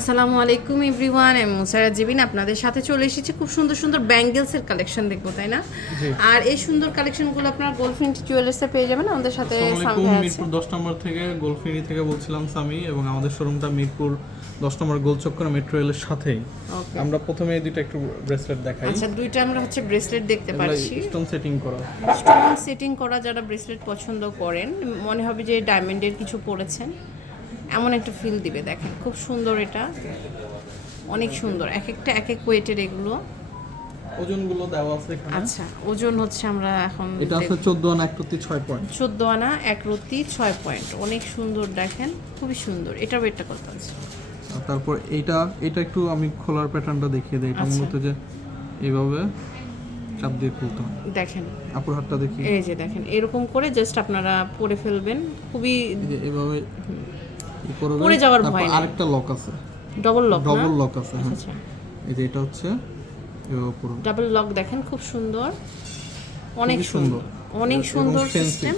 আসসালামু আলাইকুম এভরিওয়ান আমি মুসারা জিবিন আপনাদের সাথে চলে এসেছি। খুব সুন্দর সুন্দর ব্যাঙ্গেলসের কালেকশন দেখব তাই না? আর এই সুন্দর কালেকশনগুলো আপনার গোল্ডফিন জুয়েলার্সে পেয়ে যাবেন আমাদের সাথে আছে। মিরপুর দশ নম্বর থেকে গোলফিনি থেকে বলছিলাম সামি এবং আমাদের শোরুমটা মিরপুর দশ নম্বর গোলচক্কর মেট্রো রেলের সাথেই। আমরা প্রথমে এই দুটো একটু ব্রেসলেট দেখাই। আচ্ছা দুইটা আমরা হচ্ছে ব্রেসলেট দেখতে পাচ্ছি। স্টোন সেটিং করা। স্টোন সেটিং করা যারা ব্রেসলেট পছন্দ করেন মনে হবে যে ডায়মন্ডের কিছু পরেছেন এমন একটা ফিল দিবে দেখেন। খুব সুন্দর এটা। অনেক সুন্দর। এক একটা এক এক ওয়েটের এগুলো। ওজনগুলো দেওয়া আছে এখানে। আচ্ছা ওজন হচ্ছে আমরা এখন এটা আছে চোদ্দ আনা একটুতি ছয় পয়েন্ট। চোদ্দ আনা এক রত্তি ছয় পয়েন্ট। অনেক সুন্দর দেখেন। খুবই সুন্দর। এটা ওয়েটটা কত আছে? তারপর এটা এটা একটু আমি খোলার প্যাটার্নটা দেখিয়ে দিই। এটা আচ্ছা। মূলত যে এইভাবে চাপ দিয়ে খুলতে দেখেন। আপুর হাতটা দেখি। এই যে দেখেন এরকম করে জাস্ট আপনারা পরে ফেলবেন। খুবই এভাবে পড়ে যাওয়ার ভয় নেই। আরেকটা লক আছে। ডবল লক ডবল লক আছে হ্যাঁ। আচ্ছা। এই যে এটা হচ্ছে ডাবল লক দেখেন খুব সুন্দর। অনেক সুন্দর। অনেক সুন্দর সিস্টেম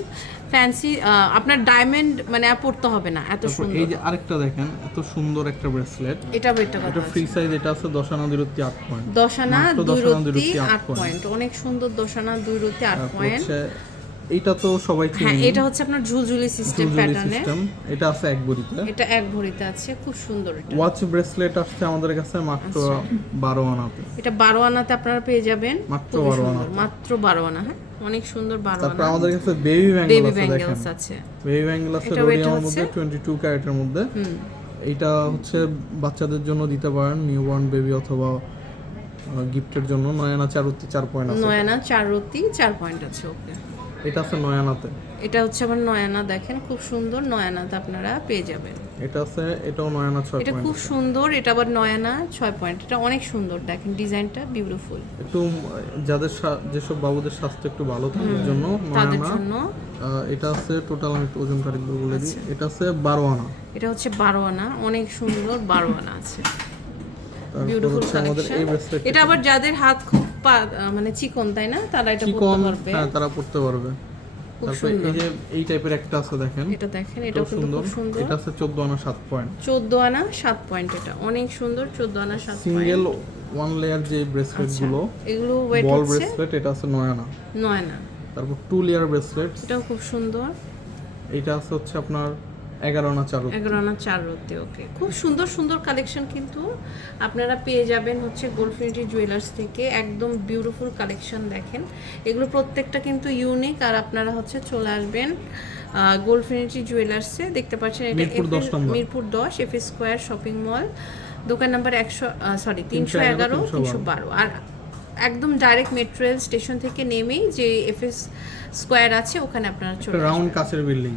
ফ্যান্সি আপনার ডায়মন্ড মানে পড়তে হবে না এত সুন্দর। এই যে আরেকটা দেখেন এত সুন্দর একটা ব্রেসলেট এটা ওয়েটটা এটা ফ্রি সাইজ এটা আছে দশ আনা দূরত্ব আট পয়েন্ট দশ আনা মাত্র দুই দশ আনা দুই রত্তি রত্তি আট আট পয়েন্ট অনেক সুন্দর দশ আনা দুই রত্তি আট পয়েন্ট এইটা তো সবাই হ্যাঁ এটা হচ্ছে আপনার ঝুলঝুলি সিস্টেম প্যাটার্নে এটা আছে এক ভরিতে এটা এক ভরিতে আছে খুব সুন্দর এটা। ওয়াচ ব্রেসলেট আসছে আমাদের কাছে মাত্র আচ্ছা। বারো আনাতে। এটা বারো আনাতে আপনারা পেয়ে যাবেন। মাত্র খুবই 12 সুন্দর। আনাতে। মাত্র বারো আনা হ্যাঁ? অনেক সুন্দর বারো তারপর আমাদের কাছে বেবি ব্যাঙ্গেলস আছে বেবি ব্যাঙ্গেল আছে। এটা হচ্ছে? মধ্যে টোয়েন্টি টু ক্যারেটের মধ্যে। হুম। এইটা হচ্ছে বাচ্চাদের জন্য দিতে পারেন নিউ বর্ন বেবি অথবা গিফটের জন্য। নয় আনা চার পয়েন্ট আছে। নয় আনা চার রতি চার পয়েন্ট আছে ওকে এটা আছে নয় আনাতে এটা হচ্ছে আমার নয়ানা দেখেন খুব সুন্দর নয়ানাতে আপনারা পেয়ে যাবেন। এটা আছে এটাও নয় আনা ছয় এটা খুব সুন্দর এটা আবার নয়ানা ছয় পয়েন্ট। এটা অনেক সুন্দর দেখেন ডিজাইনটা বিউটিফুল একটু যাদের যেসব বাবুদের স্বাস্থ্য একটু ভালো তাদের জন্য নয় তাদের জন্য। এটা আছে টোটাল আমি ওজন কারেক্ট বলে দিই। আচ্ছা। এটা আছে বারো আনা এটা হচ্ছে বারো আনা অনেক সুন্দর বারো আনা আছে। বিউটিফুল কালেকশন এটা আবার যাদের হাত খুব মানে চিকন তাই না? তারা এটা পরতে পারবে। হ্যাঁ তারা পড়তে পারবে। এই যে এই টাইপের একটা আছে দেখেন। এটা দেখেন এটা খুব সুন্দর। এটা আছে চোদ্দ আনা সাত পয়েন্ট চোদ্দ আনা সাত পয়েন্ট এটা। অনেক সুন্দর চোদ্দ আনা সাত পয়েন্ট সিঙ্গেল ওয়ান লেয়ার যে ব্রেসলেটগুলো এগুলো ওয়েট বল ব্রেসলেট এটা আছে নয় আনা। নয় না তারপর টু লেয়ার ব্রেসলেট এটাও খুব সুন্দর। এটা আছে হচ্ছে আপনার এগারো আনা চার এগারো আনা চার রোতে ওকে খুব সুন্দর সুন্দর কালেকশন কিন্তু আপনারা পেয়ে যাবেন হচ্ছে গোল্ডফিনিটি জুয়েলার্স থেকে একদম বিউটিফুল কালেকশন দেখেন। এগুলো প্রত্যেকটা কিন্তু ইউনিক আর আপনারা হচ্ছে চলে আসবেন গোল্ডফিনিটি জুয়েলার্সে দেখতে পাচ্ছেন এটা মিরপুর FS 10 নম্বর। মিরপুর দশ এফ স্কোয়ার শপিং মল দোকান নাম্বার একশো সরি তিনশো এগারো তিনশো বারো। আর একদম ডাইরেক্ট মেট্রো স্টেশন থেকে নেমেই যে এফ এস স্কোয়ার আছে ওখানে আপনারা চলে। রাউন্ড কাছের বিল্ডিং